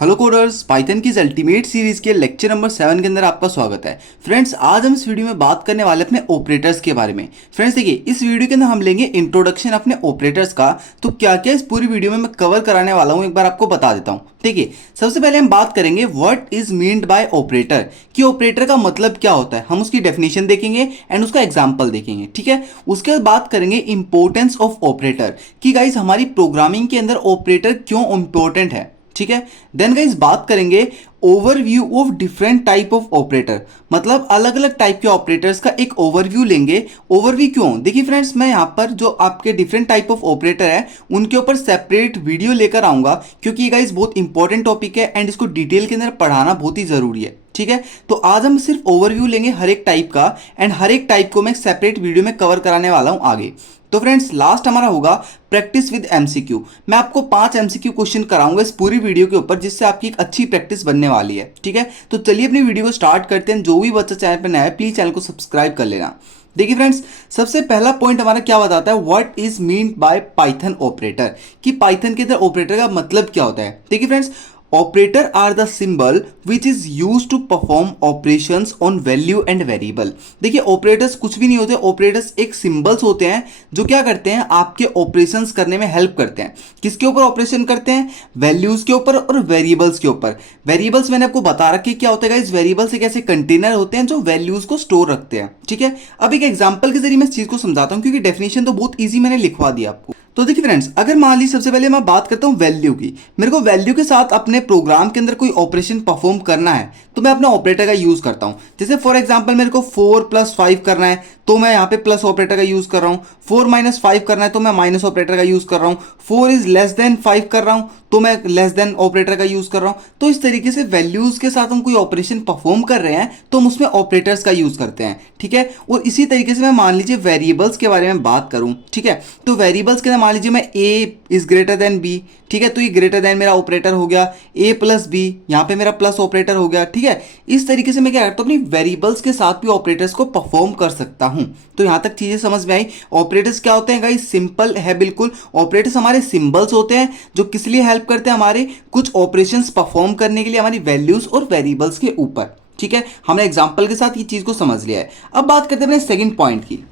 Hello coders, Python की इस ultimate series के लेक्चर नंबर 7 के अंदर आपका स्वागत है। फ्रेंड्स, आज हम इस वीडियो में बात करने वाले अपने ऑपरेटर्स के बारे में। फ्रेंड्स देखिए, इस वीडियो के अंदर हम लेंगे इंट्रोडक्शन अपने ऑपरेटर्स का। तो क्या क्या इस पूरी वीडियो में मैं कवर कराने वाला हूं, एक बार आपको बता देता हूं। देखिए, सबसे पहले हम बात करेंगे what is meant by operator, कि ऑपरेटर का मतलब क्या होता है। हम उसकी डेफिनेशन देखेंगे एंड उसका एग्जाम्पल देखेंगे, ठीक है। उसके बाद बात करेंगे इंपॉर्टेंस ऑफ ऑपरेटर, कि गाइज हमारी प्रोग्रामिंग के अंदर ऑपरेटर क्यों इंपॉर्टेंट है, ठीक है। देन गाइस बात करेंगे overview of different type of operator, मतलब अलग अलग टाइप के ऑपरेटर्स का एक ओवरव्यू लेंगे। ओवरव्यू क्यों? देखिए फ्रेंड्स, मैं यहाँ पर जो आपके डिफरेंट टाइप ऑफ ऑपरेटर है उनके ऊपर सेपरेट वीडियो लेकर आऊंगा, क्योंकि ये गाइस बहुत इंपॉर्टेंट टॉपिक है एंड इसको डिटेल के अंदर पढ़ाना बहुत ही जरूरी है, ठीक है। तो आज हम सिर्फ ओवरव्यू लेंगे हर एक टाइप का, एंड हर एक टाइप को मैं सेपरेट वीडियो में कवर कराने वाला हूं आगे। तो फ्रेंड्स, लास्ट हमारा होगा प्रैक्टिस विद एमसीक्यू। मैं आपको 5 एमसीक्यू क्वेश्चन कराऊंगा इस पूरी वीडियो के ऊपर, जिससे आपकी एक अच्छी प्रैक्टिस बनने वाली है, ठीक है। तो चलिए अपनी वीडियो को स्टार्ट करते हैं। जो भी बच्चा चैनल पर नया है प्लीज चैनल को सब्सक्राइब कर लेना। देखिए फ्रेंड्स, सबसे पहला पॉइंट हमारा क्या बताता है, what is mean by python operator, कि पाइथन के अंदर ऑपरेटर का मतलब क्या होता है। देखिए friends, operator are the symbol which is use to perform operations on value and variable. देखिए, ऑपरेटर्स कुछ भी नहीं होते, ऑपरेटर्स एक सिंबल्स होते हैं जो क्या करते हैं, आपके ऑपरेशंस करने में हेल्प करते हैं। किसके ऊपर ऑपरेशन करते हैं? वैल्यूज के ऊपर और वेरिएबल्स के ऊपर। वेरिएबल्स मैंने आपको बता रखी क्या होता है। इस वेरिएबल्स एक ऐसे कंटेनर होते हैं जो वैल्यूज को स्टोर रखते हैं, ठीक है। अब एक एग्जांपल के जरिए मैं इस चीज को समझाता हूं, क्योंकि डेफिनेशन तो बहुत ईजी मैंने लिखवा दिया आपको। तो देखिए फ्रेंड्स, अगर मान लीजिए सबसे पहले मैं बात करता हूं वैल्यू की, मेरे को वैल्यू के साथ अपने प्रोग्राम के अंदर कोई ऑपरेशन परफॉर्म करना है, तो मैं अपना ऑपरेटर का यूज करता हूं। जैसे फॉर एग्जांपल मेरे को 4 + 5 करना है, तो मैं यहाँ पे प्लस ऑपरेटर का यूज कर रहा हूं। 4 - 5 करना है तो मैं माइनस ऑपरेटर का यूज कर रहा हूं। 4 इज लेस देन 5 कर रहा हूं तो मैं लेस देन ऑपरेटर का यूज कर रहा हूं। तो इस तरीके से वैल्यूज के साथ हम कोई ऑपरेशन परफॉर्म कर रहे हैं तो हम उसमें ऑपरेटर्स का यूज करते हैं, ठीक है। और इसी तरीके से मैं मान लीजिए वेरिएबल्स के बारे में बात करूं, ठीक है। तो वेरिएबल्स के अंदर मान लीजिए मैं ए इज ग्रेटर देन बी, ठीक है। तो ये ग्रेटर देन मेरा ऑपरेटर हो गया, ए प्लस बी, यहाँ पे मेरा प्लस ऑपरेटर हो गया, ठीक है। इस तरीके से मैं क्या करता हूँ, अपनी वेरिएबल्स के साथ भी ऑपरेटर्स को परफॉर्म कर सकता हूं। तो यहां तक चीजें समझ में आई। ऑपरेटर्स क्या होते हैं गाइस? सिंपल है बिल्कुल। ऑपरेटर्स हमारे सिंबल्स होते हैं जो किस लिए हेल्प करते हैं, हमारे कुछ ऑपरेशंस परफॉर्म करने के लिए हमारी वैल्यूज और वेरिएबल्स के ऊपर, ठीक है। हमने एग्जांपल के साथ ये चीज को समझ लिया है। अब बात करते हैं अपने सेकंड पॉइंट की।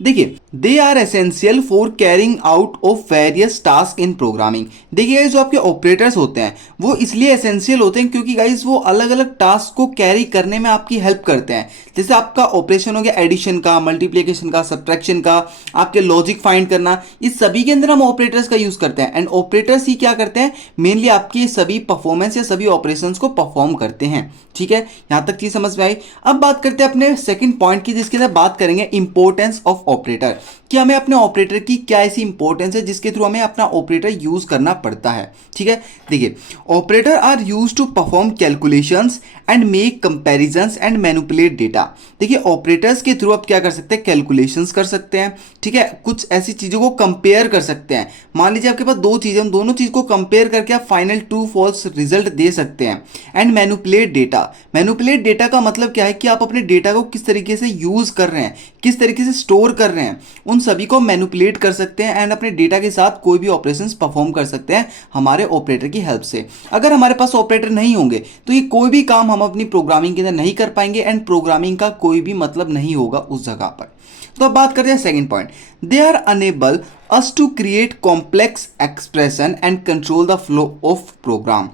देखिए, they are essential for carrying out of various task in programming. देखिए गाइस, जो आपके ऑपरेटर्स होते हैं वो इसलिए एसेंशियल होते हैं क्योंकि गाइस वो अलग अलग टास्क को कैरी करने में आपकी हेल्प करते हैं। जैसे आपका ऑपरेशन हो गया एडिशन का, मल्टीप्लिकेशन का, सब्ट्रैक्शन का, आपके लॉजिक फाइंड करना, इस सभी के अंदर हम ऑपरेटर्स का यूज करते हैं। एंड ऑपरेटर्स ही क्या करते हैं, मेनली आपकी सभी परफॉर्मेंस या सभी ऑपरेशंस को परफॉर्म करते हैं, ठीक है। यहां तक चीज समझ में आई। अब बात करते हैं अपने सेकंड पॉइंट की, जिसके अंदर बात करेंगे इंपॉर्टेंस ऑफ ऑपरेटर, कि हमें अपने ऑपरेटर की क्या ऐसी इंपॉर्टेंस है जिसके थ्रू हमें अपना ऑपरेटर यूज करना पड़ता है, ठीक है। देखिए, operator are use to perform calculations and make comparisons and manipulate data. देखिए, ऑपरेटर्स के थ्रू आप क्या कर सकते हैं, कैलकुलेशंस कर सकते हैं, ठीक है। कुछ ऐसी चीजों को कंपेयर कर सकते हैं। मान लीजिए आपके पास दो चीजें, हम दोनों चीज को कंपेयर करके आप फाइनल ट्रू फॉल्स रिजल्ट दे सकते हैं। And manipulate data. Manipulate data का मतलब क्या है, कि आप अपने डेटा को किस तरीके से यूज कर रहे हैं, किस तरीके से स्टोर कर रहे हैं, उन सभी को मैनिपुलेट कर सकते हैं। एंड अपने डेटा के साथ कोई भी ऑपरेशंस परफॉर्म कर सकते हैं हमारे ऑपरेटर की हेल्प से। अगर हमारे पास ऑपरेटर नहीं होंगे तो ये कोई भी काम हम अपनी प्रोग्रामिंग के अंदर नहीं कर पाएंगे, एंड प्रोग्रामिंग का कोई भी मतलब नहीं होगा उस जगह पर। तो अब बात करते हैं second point. They are enable us to create complex expression and control the flow of program.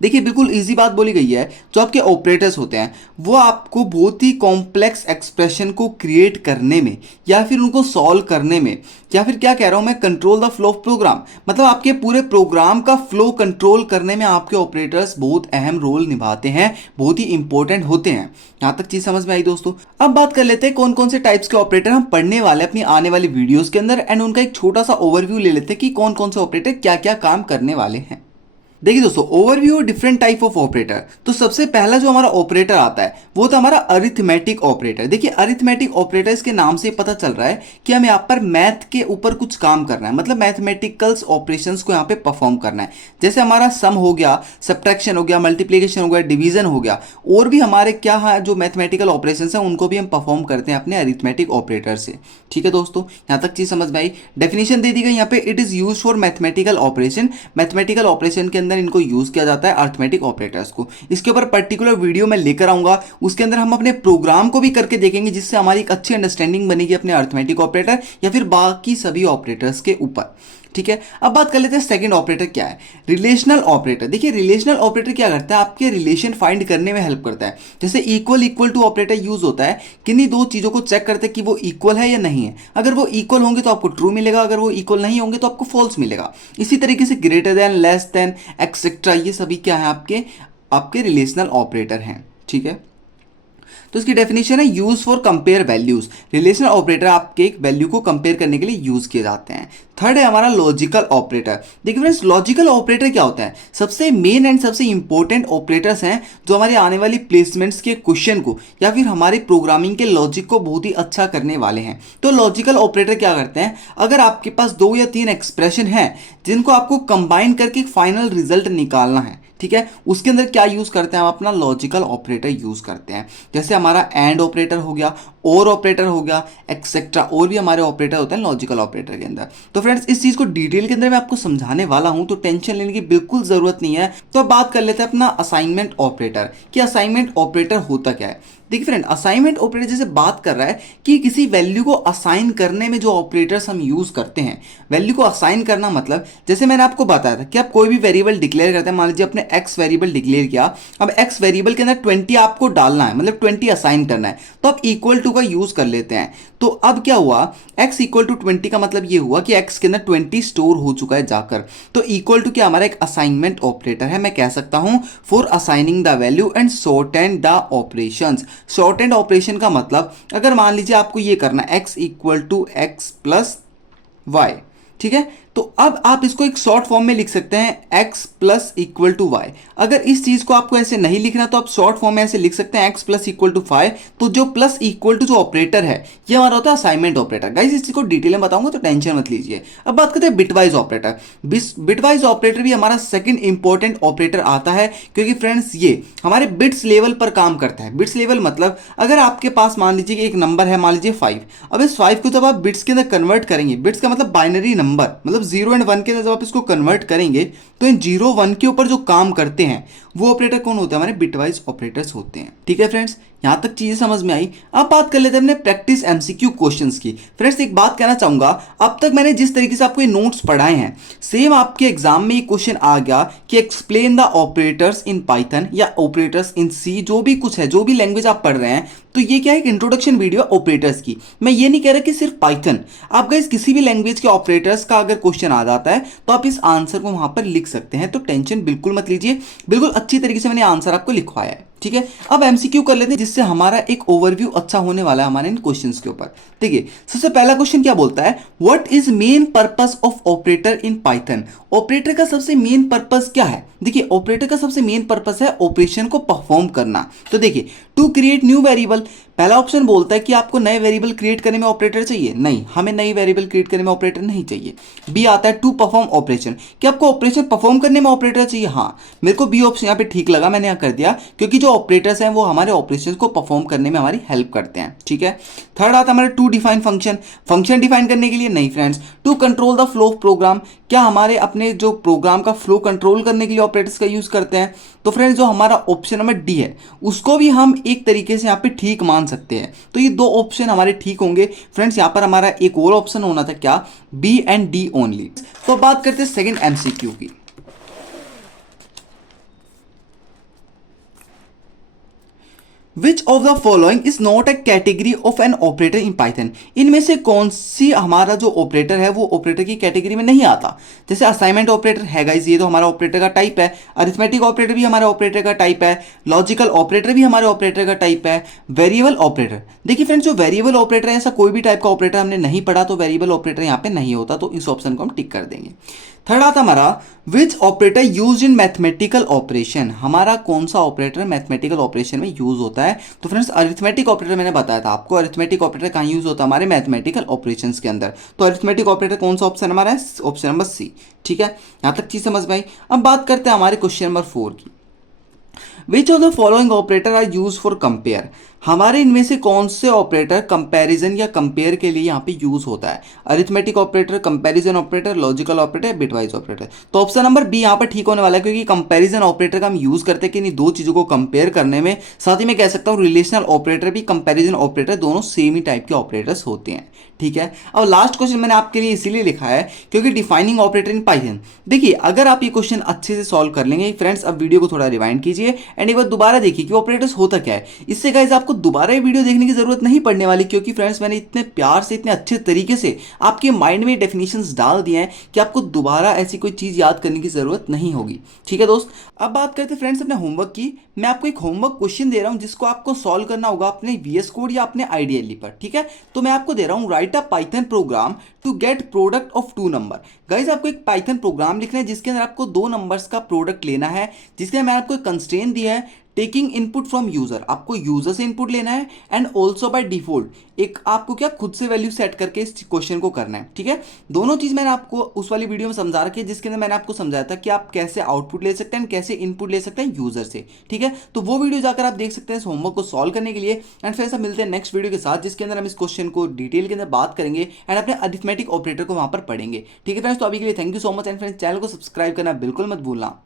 देखिए, बिल्कुल इजी बात बोली गई है। जो आपके ऑपरेटर्स होते हैं वो आपको बहुत ही कॉम्प्लेक्स एक्सप्रेशन को क्रिएट करने में, या फिर उनको सॉल्व करने में, या फिर क्या कह रहा हूं मैं, control the flow of program, मतलब आपके पूरे प्रोग्राम का फ्लो कंट्रोल करने में आपके ऑपरेटर्स बहुत अहम रोल निभाते हैं, बहुत ही इंपॉर्टेंट होते हैं। यहां तक चीज समझ में आई दोस्तों। अब बात कर लेते हैं कौन कौन से टाइप्स के ऑपरेटर हम पढ़ने वाले हैं अपनी आने वाली वीडियोस के अंदर, एंड उनका एक छोटा सा ओवरव्यू ले लेते हैं कि कौन कौन से ऑपरेटर क्या क्या काम करने वाले हैं। देखिए दोस्तों, overview different type of operator. तो सबसे पहला जो हमारा ऑपरेटर आता है वो था हमारा अरिथमेटिक ऑपरेटर। देखिए अरिथमेटिक ऑपरेटर, इसके नाम से पता चल रहा है कि हमें यहाँ पर मैथ के ऊपर कुछ काम करना है, मतलब मैथमेटिकल्स ऑपरेशंस को यहाँ पे परफॉर्म करना है। जैसे हमारा सम हो गया, सब्ट्रैक्शन हो गया, मल्टीप्लिकेशन हो गया, डिवीजन हो गया, और भी हमारे क्या है जो मैथमेटिकल ऑपरेशंस हैं उनको भी हम परफॉर्म करते हैं अपने अरिथमेटिक ऑपरेटर से। ठीक है दोस्तों, यहाँ तक चीज समझ में आई। डेफिनेशन दे दी गई यहाँ पे, it is use for mathematical operation. Mathematical operation के अंदर इनको यूज किया जाता है अरिथमेटिक ऑपरेटर्स को। इसके ऊपर पर्टिकुलर वीडियो मैं लेकर आऊंगा, उसके अंदर हम अपने प्रोग्राम को भी करके देखेंगे जिससे हमारी एक अच्छी अंडरस्टैंडिंग बनेगी अपने अरिथमेटिक ऑपरेटर या फिर बाकी सभी ऑपरेटर्स के ऊपर। ठीक है, अब बात कर लेते हैं सेकंड ऑपरेटर क्या है, रिलेशनल ऑपरेटर। देखिए रिलेशनल ऑपरेटर क्या करता है, आपके रिलेशन फाइंड करने में हेल्प करता है। जैसे equal equal to operator use होता है, किन्हीं दो चीजों को चेक करते हैं कि वो इक्वल है या नहीं है। अगर वो इक्वल होंगे तो आपको ट्रू मिलेगा, अगर वो इक्वल नहीं होंगे तो आपको फॉल्स मिलेगा। इसी तरीके से greater than, less than, etcetera, ये सभी क्या है आपके आपके रिलेशनल ऑपरेटर हैं। ठीक है, तो इसकी डेफिनेशन है use for compare values. Relational operator आपके एक वैल्यू को कंपेयर करने के लिए यूज किए जाते हैं। थर्ड है हमारा लॉजिकल ऑपरेटर। देखिए फ्रेंड्स, लॉजिकल ऑपरेटर क्या होता है, सबसे मेन एंड सबसे इंपॉर्टेंट ऑपरेटर्स हैं जो हमारे आने वाली प्लेसमेंट्स के क्वेश्चन को या फिर हमारे प्रोग्रामिंग के लॉजिक को बहुत ही अच्छा करने वाले हैं। तो लॉजिकल ऑपरेटर क्या करते हैं, अगर आपके पास 2 या 3 एक्सप्रेशन हैं जिनको आपको कंबाइन करके एक फाइनल रिजल्ट निकालना है, ठीक है, उसके अंदर क्या यूज करते हैं हम अपना लॉजिकल ऑपरेटर यूज करते हैं। जैसे हमारा एंड ऑपरेटर हो गया, और ऑपरेटर हो गया, एक्सेट्रा, और भी हमारे ऑपरेटर होते हैं लॉजिकल ऑपरेटर के अंदर। तो फ्रेंड्स इस चीज को डिटेल के अंदर मैं आपको समझाने वाला हूं, तो टेंशन लेने की बिल्कुल जरूरत नहीं है। तो अब बात कर लेते हैं अपना असाइनमेंट ऑपरेटर कि असाइनमेंट ऑपरेटर होता क्या है। देखिए फ्रेंड, असाइनमेंट ऑपरेटर जैसे बात कर रहा है कि किसी वैल्यू को असाइन करने में जो ऑपरेटर्स हम यूज करते हैं, वैल्यू को असाइन करना मतलब जैसे मैंने आपको बताया था कि आप कोई भी वेरिएबल डिक्लेयर करते हैं, मान लीजिए आपने एक्स वेरिएबल डिक्लेयर किया, अब एक्स वेरिएबल के अंदर 20 आपको डालना है, मतलब 20 असाइन करना है, तो आप इक्वल टू का यूज कर लेते हैं। तो अब क्या हुआ, x इक्वल टू 20 का मतलब ये हुआ कि x के अंदर 20 स्टोर हो चुका है जाकर। तो इक्वल टू क्या हमारा एक असाइनमेंट ऑपरेटर है। मैं कह सकता हूं for assigning the value and short and the operations. Short and operation का मतलब अगर मान लीजिए आपको ये करना है x equal to X plus Y, ठीक है, तो अब आप इसको एक शॉर्ट फॉर्म में लिख सकते हैं x plus equal to Y. अगर इस चीज को आपको ऐसे नहीं लिखना तो आप शॉर्ट फॉर्म में ऐसे लिख सकते हैं x प्लस इक्वल टू 5। तो जो प्लस इक्वल टू जो ऑपरेटर है ये हमारा होता है असाइनमेंट ऑपरेटर। गाइस इस चीज को डिटेल में बताऊंगा तो टेंशन मत लीजिए। अब बात करते हैं बिटवाइज ऑपरेटर। बिटवाइज ऑपरेटर भी हमारा सेकंड इंपॉर्टेंट ऑपरेटर आता है, क्योंकि फ्रेंड्स ये हमारे बिट्स लेवल पर काम करता है। बिट्स लेवल मतलब अगर आपके पास मान लीजिए कि एक नंबर है, मान लीजिए 5, अब इस 5 को जब आप बिट्स के अंदर कन्वर्ट करेंगे, बिट्स का मतलब बाइनरी नंबर, मतलब 0 एंड 1 के अंदर जब आप इसको कन्वर्ट करेंगे तो इन 0 1 के ऊपर जो काम करते हैं वो ऑपरेटर कौन होते हैं, हमारे बिटवाइज ऑपरेटर्स होते हैं। ठीक है फ्रेंड्स, यहां तक चीजें समझ में आई। अब बात कर लेते हैं अपने प्रैक्टिस एमसीक्यू क्वेश्चंस की। फ्रेंड्स एक बात कहना चाहूंगा, अब तक मैंने जिस तरीके से आपको ये नोट्स पढ़ाए हैं, सेम आपके एग्जाम में ये क्वेश्चन आ गया कि explain the operators in Python या ऑपरेटर्स इन सी, जो भी कुछ है, जो भी लैंग्वेज आप पढ़ रहे हैं, तो ये क्या है, एक इंट्रोडक्शन वीडियो ऑपरेटर्स की। मैं ये नहीं कह रहा कि सिर्फ पाइथन, आप गाइस किसी भी लैंग्वेज के ऑपरेटर्स का अगर क्वेश्चन आ जाता है तो आप इस आंसर को वहां पर लिख सकते हैं। तो टेंशन बिल्कुल मत लीजिए, बिल्कुल अच्छी तरीके से मैंने आंसर आपको लिखवाया है। ठीक है, अब एमसीक्यू कर लेते हैं जिससे हमारा एक ओवरव्यू अच्छा होने वाला है हमारे इन क्वेश्चंस के ऊपर। देखिए सबसे पहला क्वेश्चन क्या बोलता है, what is main purpose of operator in Python. Operator का सबसे मेन पर्पस क्या है। देखिए ऑपरेटर का सबसे मेन पर्पस है ऑपरेशन को परफॉर्म करना। तो देखिए टू क्रिएट न्यू वेरिएबल, पहला ऑप्शन बोलता है कि आपको नए वेरिएबल क्रिएट करने में ऑपरेटर चाहिए, नहीं, हमें नई वेरिएबल क्रिएट करने में ऑपरेटर नहीं चाहिए। बी आता है टू परफॉर्म ऑपरेशन, कि आपको ऑपरेशन परफॉर्म करने में ऑपरेटर चाहिए। हाँ, मेरे को बी ऑप्शन यहाँ पे ठीक लगा, मैंने यहाँ कर दिया, क्योंकि जो ऑपरेटर्स हैं वो हमारे ऑपरेशंस को परफॉर्म करने में हमारी हेल्प करते हैं। ठीक है, थर्ड आता है हमारा to define function, function define करने के लिए, नहीं friends, to control the flow of program, क्या हमारे अपने जो प्रोग्राम का फ्लो कंट्रोल करने के लिए ऑपरेटर्स का यूज करते हैं। तो फ्रेंड्स जो हमारा ऑप्शन नंबर डी है उसको भी हम एक तरीके से यहाँ पे ठीक मान सकते हैं। तो ये दो ऑप्शन हमारे ठीक होंगे। फ्रेंड्स यहाँ पर हमारा एक और ऑप्शन होना था, क्या, बी एंड डी ओनली। तो बात करते हैं सेकंड एमसीक्यू की। Which of the following is not A category of an operator in Python, इनमें से कौन सी हमारा जो ऑपरेटर है वो ऑपरेटर की कैटेगरी में नहीं आता। जैसे असाइनमेंट ऑपरेटर है गाइस, ये तो हमारा ऑपरेटर का टाइप है। अरिथमेटिक ऑपरेटर भी हमारे ऑपरेटर का टाइप है। लॉजिकल ऑपरेटर भी हमारे ऑपरेटर का टाइप है। वेरिएबल ऑपरेटर, देखिए फ्रेंड्स जो वेरिएबल ऑपरेटर है ऐसा कोई भी टाइप का ऑपरेटर हमने नहीं पढ़ा, तो वेरिएबल ऑपरेटर यहाँ पे नहीं होता, तो इस ऑप्शन को हम टिक कर देंगे। थर्ड आता हमारा which operator use in mathematical operation, हमारा कौन सा ऑपरेटर मैथमेटिकल ऑपरेशन में यूज होता है। तो फ्रेंड्स अरिथमेटिक ऑपरेटर मैंने बताया था आपको, अरिथमेटिक ऑपरेटर कहाँ यूज होता है, हमारे मैथमेटिकल ऑपरेशंस के अंदर। तो अरिथमेटिक ऑपरेटर कौन सा ऑप्शन हमारा है, ऑप्शन नंबर सी। ठीक है, यहाँ तक चीज समझ में आई। अब बात करते हैं हमारे क्वेश्चन नंबर 4 की। Which of the following operator are use for compare, हमारे इनमें से कौन से ऑपरेटर कंपैरिजन या कंपेयर के लिए यहाँ पे यूज होता है। Arithmetic operator, comparison operator, logical operator, bitwise operator. तो ऑप्शन नंबर बी यहाँ पर ठीक होने वाला है, क्योंकि कंपैरिजन ऑपरेटर का हम यूज करते हैं कि नहीं दो चीजों को कंपेयर करने में। साथ ही मैं कह सकता हूँ रिलेशनल ऑपरेटर भी, कंपैरिजन ऑपरेटर, दोनों सेम ही टाइप के ऑपरेटर्स होते हैं। ठीक है, अब लास्ट क्वेश्चन मैंने आपके लिए इसीलिए लिखा है क्योंकि डिफाइनिंग ऑपरेटर इन पाइथन। देखिए अगर आप ये क्वेश्चन अच्छे से सॉल्व कर लेंगे फ्रेंड्स, अब वीडियो को थोड़ा रिवाइंड कीजिए एंड एक बार दोबारा देखिए कि ऑपरेटर्स होता क्या है। इससे गाइस आपको दोबारा ये वीडियो देखने की जरूरत नहीं पड़ने वाली, क्योंकि फ्रेंड्स मैंने इतने प्यार से, इतने अच्छे तरीके से आपके माइंड में डेफिनेशंस डाल दिए हैं कि आपको दोबारा ऐसी कोई चीज याद करने की जरूरत नहीं होगी। ठीक है दोस्त, अब बात करते हैं फ्रेंड्स अपने होमवर्क की। मैं आपको एक होमवर्क क्वेश्चन दे रहा हूं जिसको आपको सॉल्व करना होगा अपने वीएस कोड या अपने आईडीएलई पर। ठीक है, तो मैं आपको दे रहा हूं write a python program to get product of two number. Guys आपको एक पाइथन प्रोग्राम लिखना है जिसके अंदर आपको दो नंबर्स का प्रोडक्ट लेना है, जिसके अंदर मैंने आपको एक कंस्ट्रेंट दिया है टेकिंग इनपुट फ्रॉम यूजर, आपको यूजर से इनपुट लेना है एंड ऑल्सो बाय डिफॉल्ट एक आपको क्या खुद से वैल्यू सेट करके इस क्वेश्चन को करना है। ठीक है, दोनों चीज मैंने आपको उस वाली वीडियो में समझा रखी है जिसके अंदर मैंने आपको समझाया था कि आप कैसे आउटपुट ले सकते हैं कैसे इनपुट ले सकते हैं यूजर से। ठीक है, तो वो वीडियो जाकर आप देख सकते हैं इस होमवर्क को सॉल्व करने के लिए। एंड फिर ऐसा मिलते हैं नेक्स्ट वीडियो के साथ जिसके अंदर हम इस क्वेश्चन को डिटेल के अंदर बात करेंगे एंड अपने अरिथमेटिक ऑपरेटर को वहां पर पढ़ेंगे। ठीक है फ्रेंड्स, तो अभी के लिए thank you so much and friends channel को सब्सक्राइब करना बिल्कुल मत भूलना।